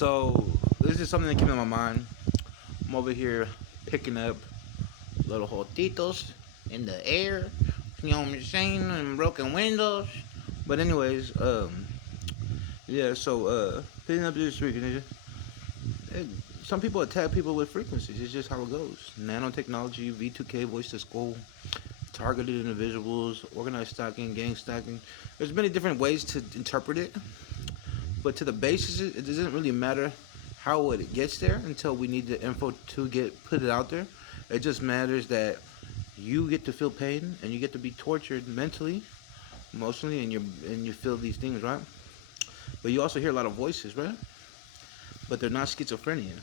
So this is something that came to my mind. I'm over here picking up little jotitos in the air. You know what I'm saying? And broken windows. But anyways, yeah. So picking up this week, some people attack people with frequencies. It's just how it goes. Nanotechnology, V2K, voice to skull, targeted individuals, organized stalking, gang stalking. There's many different ways to interpret it. But to the basis, it doesn't really matter how it gets there until we need the info to put it out there. It just matters that you get to feel pain and you get to be tortured mentally, emotionally, and you feel these things, right? But you also hear a lot of voices, right? But they're not schizophrenia.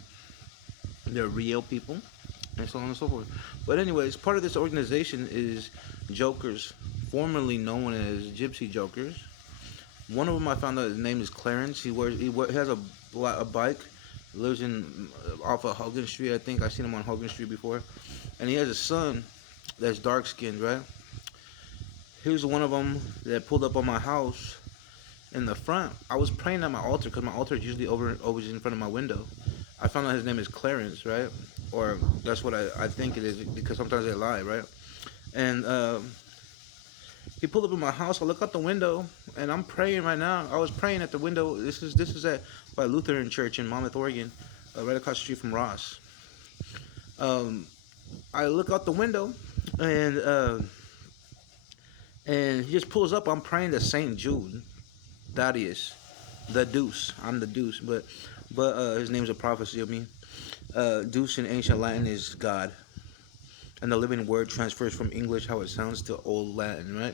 They're real people, and so on and so forth. But anyways, part of this organization is Jokers, formerly known as Gypsy Jokers. One of them I found out his name is Clarence. He has a bike. Lives in off of Hogan Street. I think I seen him on Hogan Street before, and he has a son that's dark skinned, right? He was one of them that pulled up on my house in the front. I was praying at my altar because my altar is usually always in front of my window. I found out his name is Clarence, right? Or that's what I think it is because sometimes they lie, right? And he pulled up in my house. I look out the window, and I'm praying right now. I was praying at the window. This is at by Lutheran Church in Monmouth, Oregon, right across the street from Ross. I look out the window, and he just pulls up. I'm praying to Saint Jude, Thaddeus, the Deuce. I'm the Deuce, but his name's a prophecy of me. Deuce in ancient Latin is God. And the living word transfers from English, how it sounds, to Old Latin, right?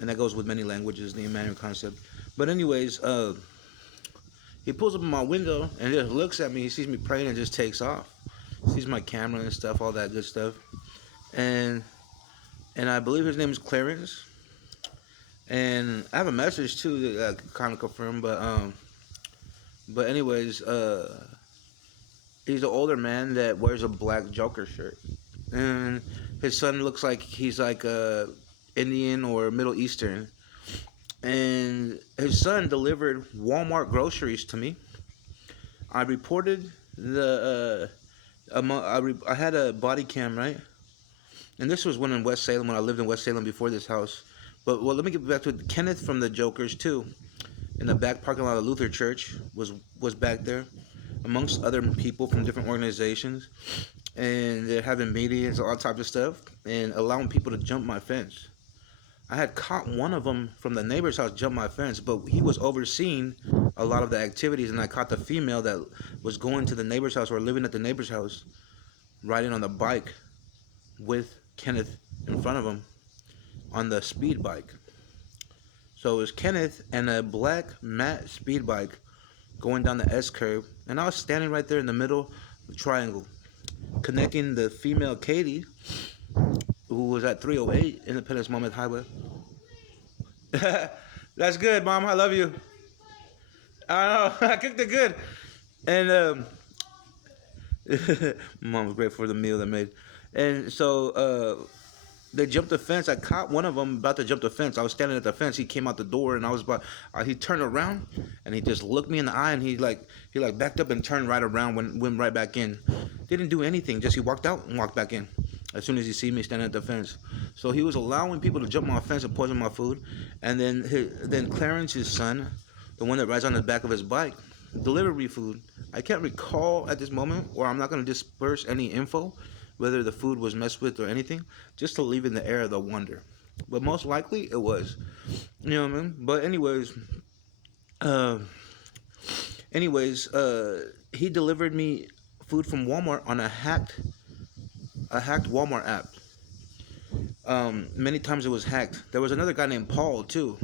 And that goes with many languages, the Emmanuel concept. But anyways, he pulls up in my window and just looks at me. He sees me praying and just takes off. Sees my camera and stuff, all that good stuff. And I believe his name is Clarence. And I have a message too that I kind of confirm, but anyways, he's an older man that wears a black Joker shirt. And his son looks like he's like Indian or Middle Eastern. And his son delivered Walmart groceries to me. I reported I had a body cam, right? And this was when in West Salem, when I lived in West Salem before this house. But let me get back to it. Kenneth from the Jokers too, in the back parking lot of Luther Church was back there, amongst other people from different organizations. And they're having meetings, all types of stuff, and allowing people to jump my fence. I had caught one of them from the neighbor's house jump my fence, but he was overseeing a lot of the activities, and I caught the female that was going to the neighbor's house or living at the neighbor's house, riding on the bike with Kenneth in front of him on the speed bike. So it was Kenneth and a black matte speed bike going down the S curve, and I was standing right there in the middle of the triangle, connecting the female Katie, who was at 308 Independence Monmouth Highway. That's good, Mom. I love you. I know. I cooked it good. And Mom was great for the meal they made. And so they jumped the fence. I caught one of them about to jump the fence. I was standing at the fence. He came out the door, and I was about. He turned around, and he just looked me in the eye, and he backed up and turned right around, went right back in. Didn't do anything. Just he walked out and walked back in as soon as he see me standing at the fence. So he was allowing people to jump my fence and poison my food. And then Clarence, his son, the one that rides on the back of his bike, delivered me food. I can't recall at this moment, or I'm not going to disperse any info, whether the food was messed with or anything, just to leave in the air of the wonder. But most likely it was. You know what I mean? But he delivered me food from Walmart on a hacked Walmart app. Many times it was hacked. There was another guy named Paul too,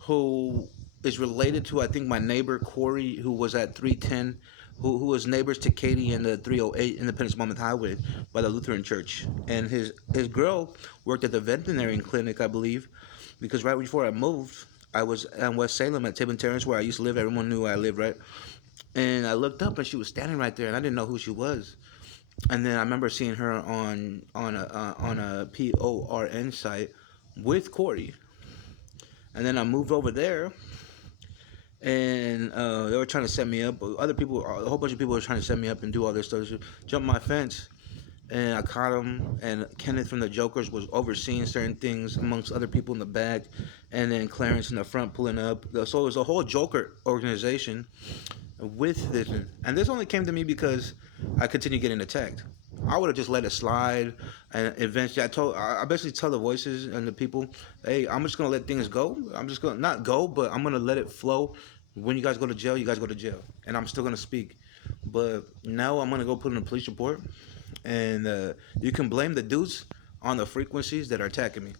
who is related to, I think, my neighbor Corey, who was at 310, who was neighbors to Katie and the 308 Independence Monmouth Highway by the Lutheran Church. And his girl worked at the veterinary clinic, I believe, because right before I moved, I was in West Salem at Tibbin Terrace, where I used to live. Everyone knew where I lived, right? And I looked up, and she was standing right there, and I didn't know who she was. And then I remember seeing her on a PORN site with Corey. And then I moved over there, and they were trying to set me up. Other people, a whole bunch of people were trying to set me up and do all this stuff. So jump my fence, and I caught him. And Kenneth from the Jokers was overseeing certain things amongst other people in the back, and then Clarence in the front pulling up. So it was a whole Joker organization with this, and this only came to me because I continued getting attacked. I would have just let it slide, and eventually I basically tell the voices and the people, hey, I'm just gonna let things go. I'm just gonna not go, but I'm gonna let it flow. When you guys go to jail, you guys go to jail, and I'm still gonna speak. But now I'm gonna go put in a police report, and you can blame the dudes on the frequencies that are attacking me.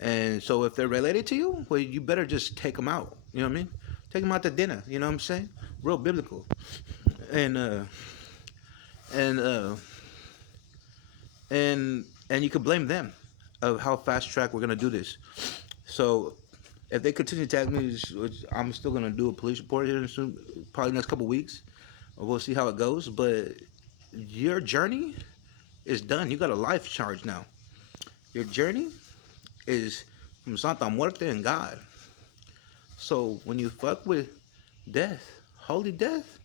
And so if they're related to you, well, you better just take them out. You know what I mean? Take them out to dinner. You know what I'm saying? Real biblical. And and uh, and you could blame them of how fast track we're gonna do this. So if they continue to tag me, which I'm still gonna do a police report here soon, probably next couple weeks. We'll see how it goes. But your journey is done. You got a life charge now. Your journey is from Santa Muerte and God. So when you fuck with death, holy death,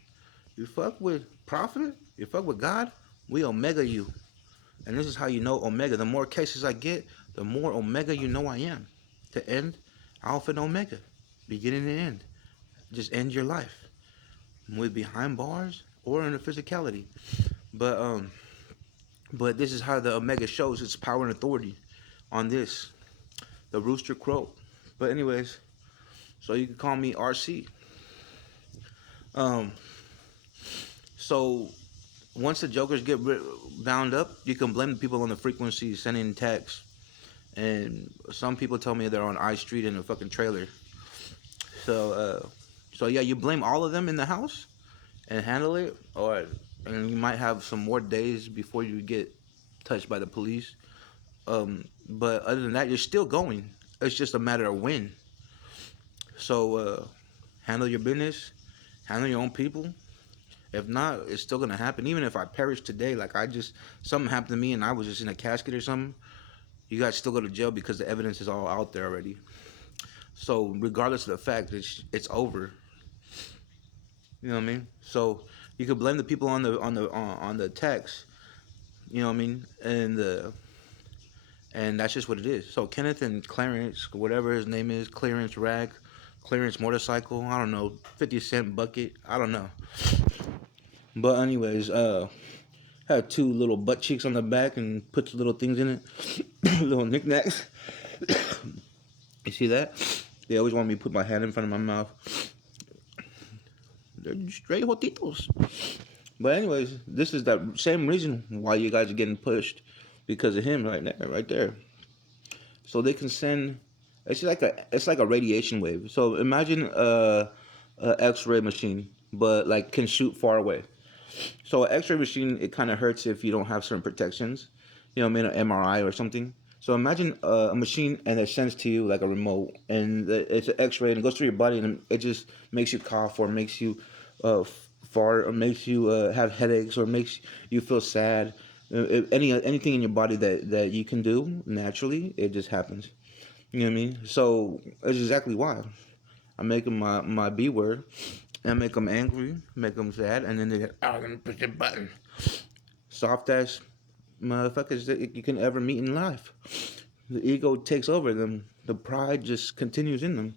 you fuck with prophet, you fuck with God, we omega you. And this is how you know omega. The more cases I get, the more omega you know I am. To end, alpha and omega. Beginning and end. Just end your life. With behind bars or in a physicality. But but this is how the omega shows its power and authority on this. The rooster crow. But anyways, so you can call me RC. Um so once the jokers get bound up, you can blame the people on the frequency sending texts. And some people tell me they're on I Street in a fucking trailer. So, so yeah, you blame all of them in the house and handle it, or and you might have some more days before you get touched by the police. But other than that, you're still going. It's just a matter of when. So, handle your business, handle your own people. If not, it's still gonna happen. Even if I perish today, like I just something happened to me and I was just in a casket or something, you guys still go to jail because the evidence is all out there already. So regardless of the fact, it's over. You know what I mean? So you could blame the people on the text. You know what I mean? And that's just what it is. So Kenneth and Clarence, whatever his name is, Clearance Rag, Clearance Motorcycle, I don't know, 50 cent bucket, I don't know. But anyways, had two little butt cheeks on the back and put little things in it, little knickknacks. You see that? They always want me to put my hand in front of my mouth. They're straight jotitos. But anyways, this is the same reason why you guys are getting pushed, because of him right there, right there. So they can send. It's like a radiation wave. So imagine a X-ray machine, but like can shoot far away. So an X-ray machine, it kind of hurts if you don't have certain protections. You know, I mean, an MRI or something. So imagine a machine and it sends to you like a remote, and it's an X-ray and it goes through your body and it just makes you cough or makes you fart or makes you have headaches or makes you feel sad. Anything in your body that you can do naturally, it just happens. You know what I mean? So that's exactly why I make them my B word. And make them angry, make them sad, and then they get, oh, I'm gonna push the button. Soft ass motherfuckers that you can ever meet in life. The ego takes over them. The pride just continues in them.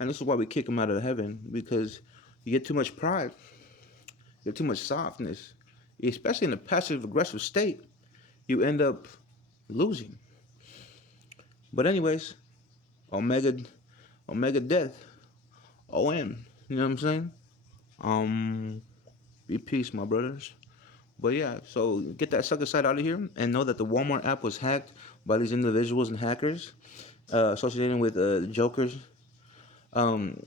And this is why we kick them out of heaven, because you get too much pride, you get too much softness, especially in a passive aggressive state, you end up losing. But anyways, Omega, Omega Death, OM. You know what I'm saying? Be peace, my brothers. But yeah, so get that sucker side out of here and know that the Walmart app was hacked by these individuals and hackers associated with jokers. And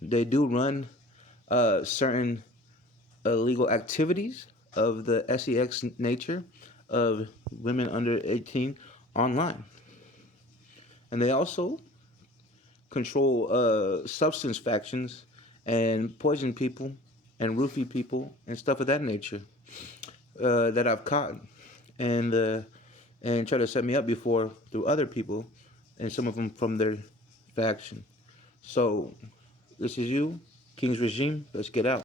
they do run certain illegal activities of the sex nature of women under 18 online. And they also control substance factions and poison people and roofie people and stuff of that nature that I've caught and try to set me up before through other people and some of them from their faction. So This is you, King's Regime. Let's get out.